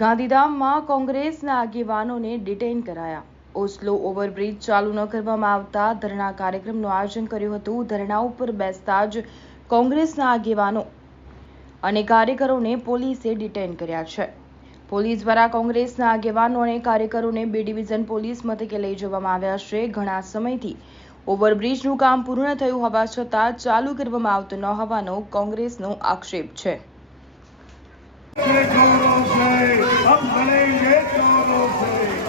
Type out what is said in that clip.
ગાંધીધામમાં કોંગ્રેસના આગેવાનોને ડિટેઇન કરાયા। ઓસ્લો ઓવરબ્રિજ ચાલુ ન કરવામાં આવતા ધરણા કાર્યક્રમનું આયોજન કર્યું હતું। ધરણા ઉપર બેસતા જ કોંગ્રેસના આગેવાનો અને કાર્યકરોને પોલીસે ડિટેઇન કર્યા છે। પોલીસ દ્વારા કોંગ્રેસના આગેવાનો અને કાર્યકરોને B ડિવિઝન પોલીસ મથકે લઈ જવામાં આવ્યા છે। ઘણા સમયથી ઓવરબ્રિજનું કામ પૂર્ણ થયું હોવા છતાં ચાલુ કરવામાં આવતું ન હોવાનો કોંગ્રેસનો આક્ષેપ છે। हम लड़ेंगे चोरों से।